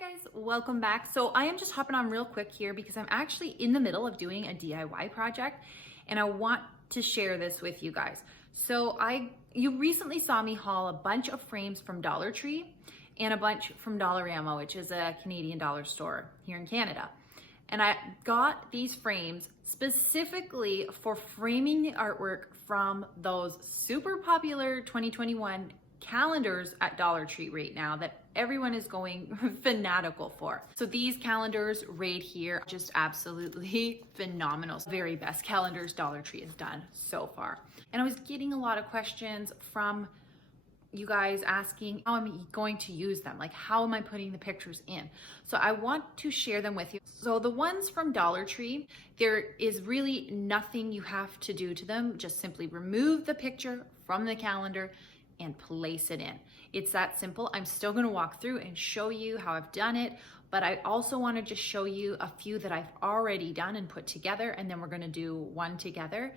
Guys, welcome back. So I am just hopping on real quick here because I'm actually in the middle of doing a DIY project and I want to share this with you guys. So you recently saw me haul a bunch of frames from Dollar Tree and a bunch from Dollarama, which is a Canadian dollar store here in Canada. And I got these frames specifically for framing the artwork from those super popular 2021 calendars at Dollar Tree right now that everyone is going fanatical for. So these calendars right here, just absolutely phenomenal. Very best calendars Dollar Tree has done so far. And I was getting a lot of questions from you guys asking how I'm going to use them, like how am I putting the pictures in? So I want to share them with you. So the ones from Dollar Tree, there is really nothing you have to do to them. Just simply remove the picture from the calendar and place it in. It's that simple. I'm still gonna walk through and show you how I've done it, but I also wanna just show you a few that I've already done and put together, and then we're gonna do one together.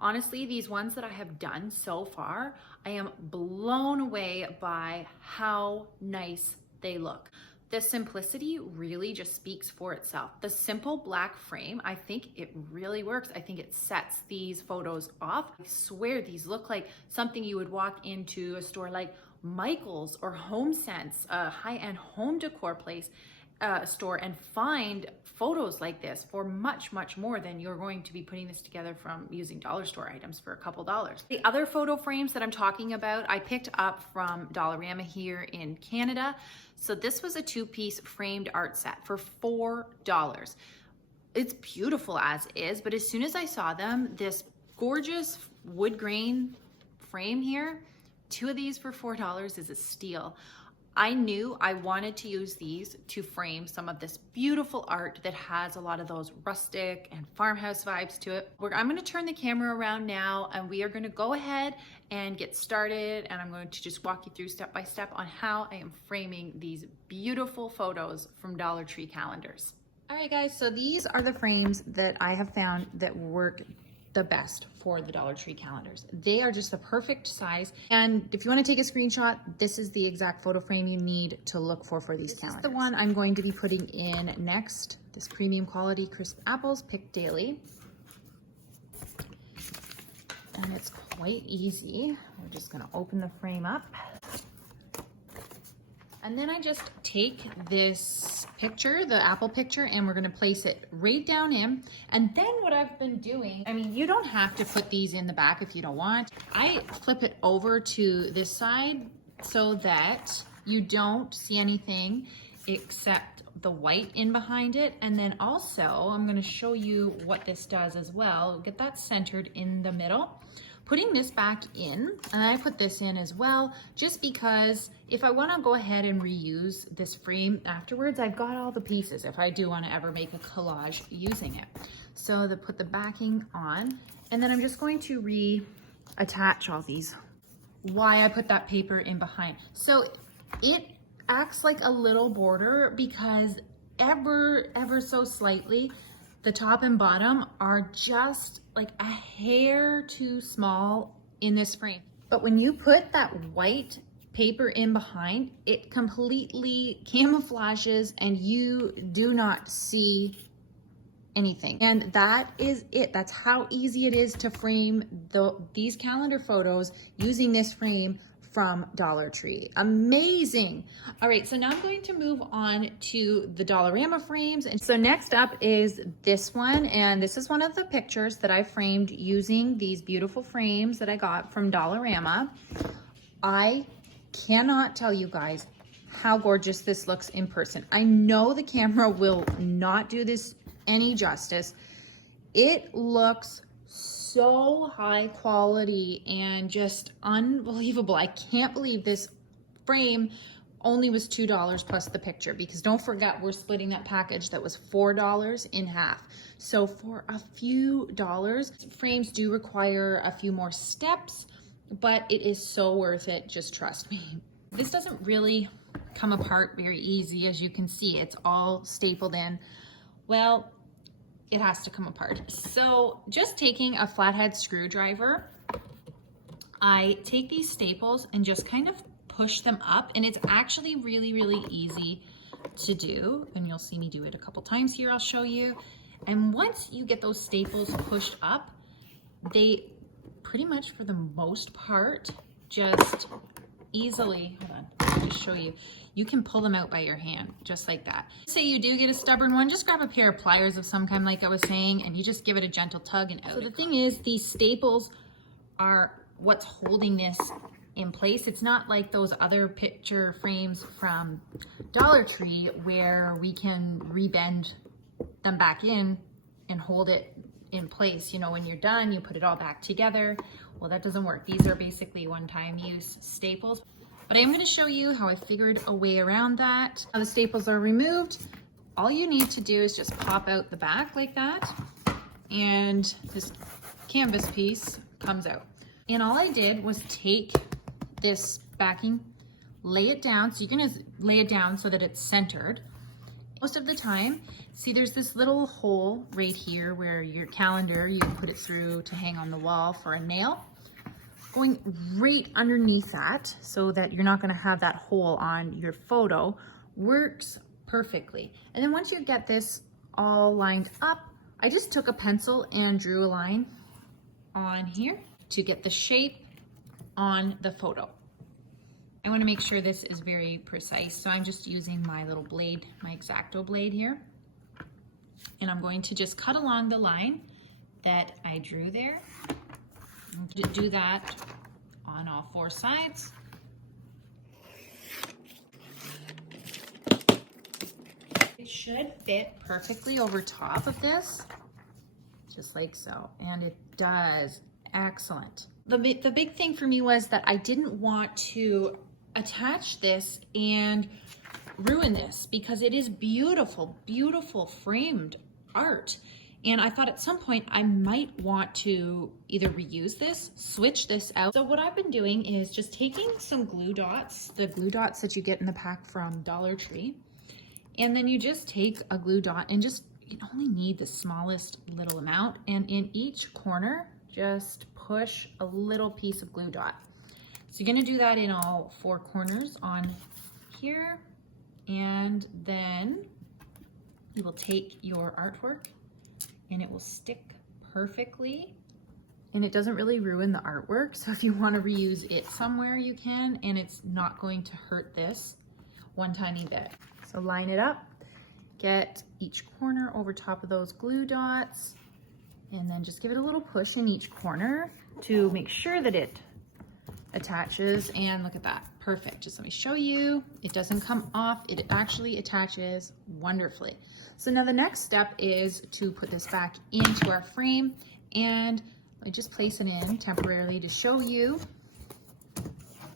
Honestly, these ones that I have done so far, I am blown away by how nice they look. The simplicity really just speaks for itself. The simple black frame, I think it really works. I think it sets these photos off. I swear these look like something you would walk into a store like Michael's or HomeSense, a high-end home decor place, store, and find photos like this for much, much more than you're going to be putting this together from using dollar store items for a couple dollars. The other photo frames that I'm talking about, I picked up from Dollarama here in Canada. So this was a two-piece framed art set for $4. It's beautiful as is, but as soon as I saw them, this gorgeous wood grain frame here, two of these for $4 is a steal. I knew I wanted to use these to frame some of this beautiful art that has a lot of those rustic and farmhouse vibes to it. I'm going to turn the camera around now and we are going to go ahead and get started, and I'm going to just walk you through step by step on how I am framing these beautiful photos from Dollar Tree calendars. All right guys, so these are the frames that I have found that work the best for the Dollar Tree calendars. They are just the perfect size. And if you want to take a screenshot, this is the exact photo frame you need to look for these calendars. This is the one I'm going to be putting in next. This premium quality crisp apples picked daily. And it's quite easy. We're just gonna open the frame up. And then I just take this picture, the apple picture, and we're gonna place it right down in. And then what I've been doing, I mean, you don't have to put these in the back if you don't want. I flip it over to this side so that you don't see anything except the white in behind it. And then also, I'm gonna show you what this does as well. Get that centered in the middle. Putting this back in, and I put this in as well, just because if I wanna go ahead and reuse this frame afterwards, I've got all the pieces if I do wanna ever make a collage using it. So put the backing on, and then I'm just going to reattach all these. Why I put that paper in behind. So it acts like a little border because ever so slightly, the top and bottom are just like a hair too small in this frame. But when you put that white paper in behind, it completely camouflages and you do not see anything. And that is it. That's how easy it is to frame these calendar photos using this frame from Dollar Tree. Amazing. All right, so now I'm going to move on to the Dollarama frames. And so next up is this one, and this is one of the pictures that I framed using these beautiful frames that I got from Dollarama. I cannot tell you guys how gorgeous this looks in person. I know the camera will not do this any justice. It looks so high quality and just unbelievable. I can't believe this frame only was $2 plus the picture, because don't forget we're splitting that package that was $4 in half. So for a few dollars, frames do require a few more steps, but it is so worth it, just trust me. This doesn't really come apart very easy, as you can see. It's all stapled in. Well, it has to come apart. So just taking a flathead screwdriver, I take these staples and just kind of push them up, and it's actually really easy to do, and you'll see me do it a couple times here, I'll show you. And once you get those staples pushed up, they pretty much for the most part just easily, hold on, I'll just show you. You can pull them out by your hand, just like that. Say you do get a stubborn one, just grab a pair of pliers of some kind, like I was saying, and you just give it a gentle tug and out. So the thing is, these staples are what's holding this in place. It's not like those other picture frames from Dollar Tree where we can rebend them back in and hold it in place. You know, when you're done, you put it all back together. Well, that doesn't work. These are basically one-time use staples. But I'm going to show you how I figured a way around that. Now the staples are removed. All you need to do is just pop out the back like that, and this canvas piece comes out. And all I did was take this backing, lay it down. So you're going to lay it down so that it's centered. Most of the time, see there's this little hole right here where your calendar, you put it through to hang on the wall for a nail. Going right underneath that so that you're not going to have that hole on your photo works perfectly. And then once you get this all lined up, I just took a pencil and drew a line on here to get the shape on the photo. I want to make sure this is very precise, so I'm just using my little blade, my X-Acto blade here, and I'm going to just cut along the line that I drew there. Do that on all four sides. It should fit perfectly over top of this, just like so, and it does. Excellent. The big thing for me was that I didn't want to attach this and ruin this because it is beautiful, beautiful framed art. And I thought at some point I might want to either reuse this, switch this out. So what I've been doing is just taking some glue dots, the glue dots that you get in the pack from Dollar Tree. And then you just take a glue dot and just, you only need the smallest little amount. And in each corner, just push a little piece of glue dot. So you're gonna do that in all four corners on here. And then you will take your artwork and it will stick perfectly, and it doesn't really ruin the artwork. So if you want to reuse it somewhere, you can, and it's not going to hurt this one tiny bit. So line it up, get each corner over top of those glue dots, and then just give it a little push in each corner to make sure that it attaches. And look at that, perfect. Just let me show you, it doesn't come off, it actually attaches wonderfully. So now the next step is to put this back into our frame, and I just place it in temporarily to show you.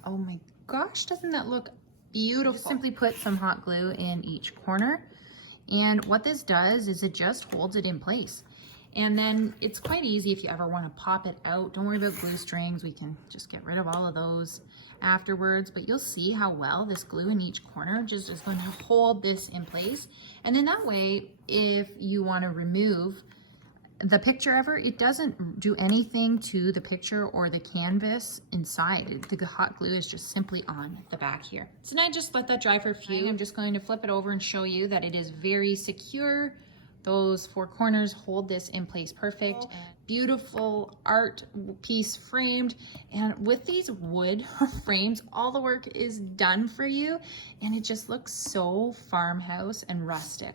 Oh my gosh, doesn't that look beautiful? Just simply put some hot glue in each corner, and what this does is it just holds it in place. And then it's quite easy if you ever want to pop it out. Don't worry about glue strings. We can just get rid of all of those afterwards, but you'll see how well this glue in each corner just is going to hold this in place. And then that way, if you want to remove the picture ever, it doesn't do anything to the picture or the canvas inside. The hot glue is just simply on the back here. So now just let that dry for a few. I'm just going to flip it over and show you that it is very secure. Those four corners hold this in place perfect. Beautiful art piece framed, and with these wood frames, all the work is done for you, and it just looks so farmhouse and rustic.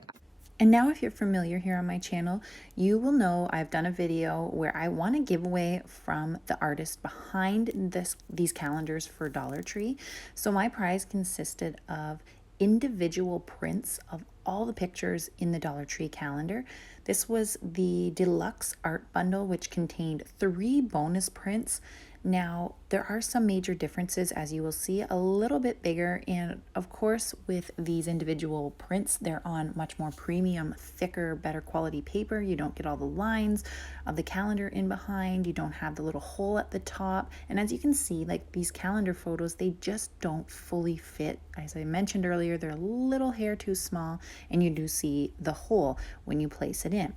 And now if you're familiar here on my channel, you will know I've done a video where I won a giveaway from the artist behind these calendars for Dollar Tree. So my prize consisted of individual prints of all the pictures in the Dollar Tree calendar. This was the deluxe art bundle, which contained 3 bonus prints. Now, there are some major differences, as you will see, a little bit bigger, and of course with these individual prints, they're on much more premium, thicker, better quality paper. You don't get all the lines of the calendar in behind, you don't have the little hole at the top, and as you can see, like these calendar photos, they just don't fully fit. As I mentioned earlier, they're a little hair too small, and you do see the hole when you place it in.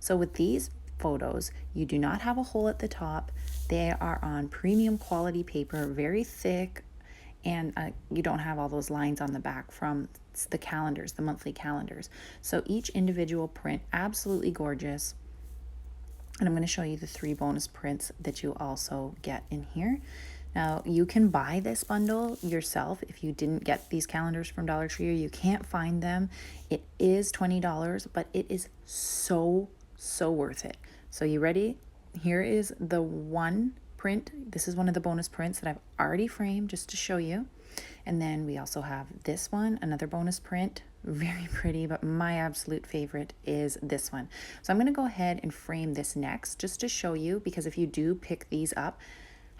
So with these photos, you do not have a hole at the top. They are on premium quality paper, very thick, and you don't have all those lines on the back from It's the calendars, the monthly calendars. So each individual print, absolutely gorgeous. And I'm going to show you the 3 bonus prints that you also get in here. Now, you can buy this bundle yourself if you didn't get these calendars from Dollar Tree or you can't find them. It is $20, but it is so worth it. So you ready? Here is the one print. This is one of the bonus prints that I've already framed just to show you. And then we also have this one, another bonus print. Very pretty, but my absolute favorite is this one. So I'm going to go ahead and frame this next just to show you, because if you do pick these up,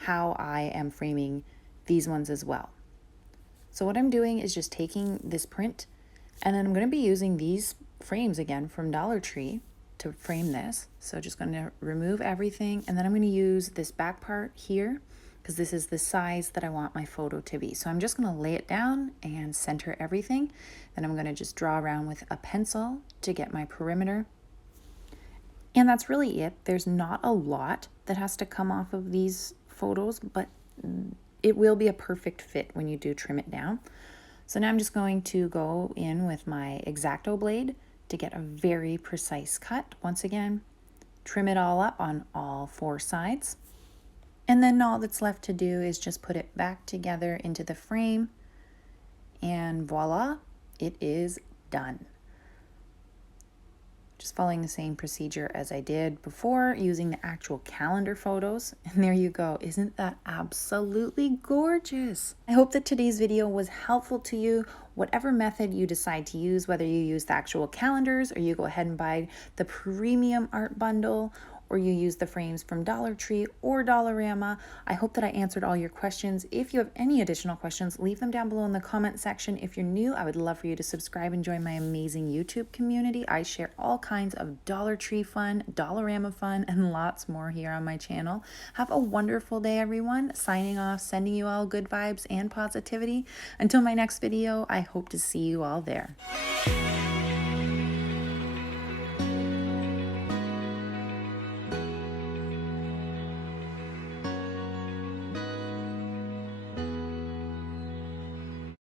how I am framing these ones as well. So what I'm doing is just taking this print, and then I'm going to be using these frames again from Dollar Tree to frame this. So just going to remove everything, and then I'm going to use this back part here because this is the size that I want my photo to be. So I'm just going to lay it down and center everything. Then I'm going to just draw around with a pencil to get my perimeter. And that's really it. There's not a lot that has to come off of these photos, but it will be a perfect fit when you do trim it down. So now I'm just going to go in with my X-Acto blade to get a very precise cut. Once again, trim it all up on all 4 sides. And then all that's left to do is just put it back together into the frame, and voila, it is done. Just following the same procedure as I did before, using the actual calendar photos. And there you go. Isn't that absolutely gorgeous? I hope that today's video was helpful to you. Whatever method you decide to use, whether you use the actual calendars or you go ahead and buy the premium art bundle, or you use the frames from Dollar Tree or Dollarama. I hope that I answered all your questions. If you have any additional questions, leave them down below in the comment section. If you're new, I would love for you to subscribe and join my amazing YouTube community. I share all kinds of Dollar Tree fun, Dollarama fun, and lots more here on my channel. Have a wonderful day, everyone. Signing off, sending you all good vibes and positivity. Until my next video, I hope to see you all there.